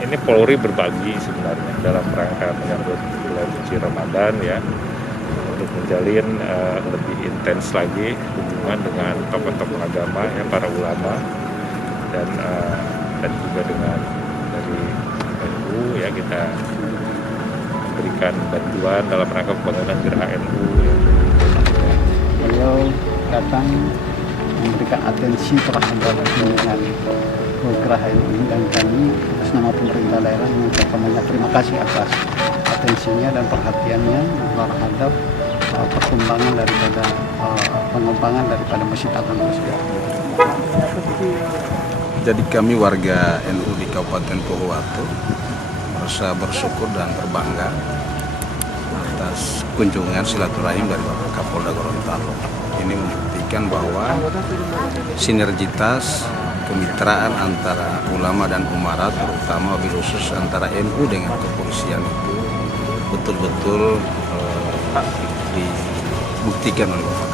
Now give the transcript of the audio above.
ini Polri berbagi sebenarnya dalam rangka menyambut bulan suci Ramadan ya, untuk menjalin lebih intens lagi hubungan dengan tokoh-tokoh agama ya, para ulama dan juga dengan dari NU ya, kita berikan bantuan dalam rangka pembangunan Geraha NU ya. Beliau datang memberikan atensi terhadap dengan Geraha NU, dan kami atas nama pemerintah daerah mengucapkan banyak terima kasih atas atensinya dan perhatiannya terhadap perkembangan daripada pengembangan daripada Masjid Al-Anwar. Jadi kami warga NU di Kabupaten Pohuwato merasa bersyukur dan berbangga atas kunjungan silaturahim dari Bapak Kapolda Gorontalo. Ini membuktikan bahwa sinergitas kemitraan antara ulama dan umarat, terutama wabil khusus antara NU dengan kepolisian itu betul-betul dibuktikan oleh Bapak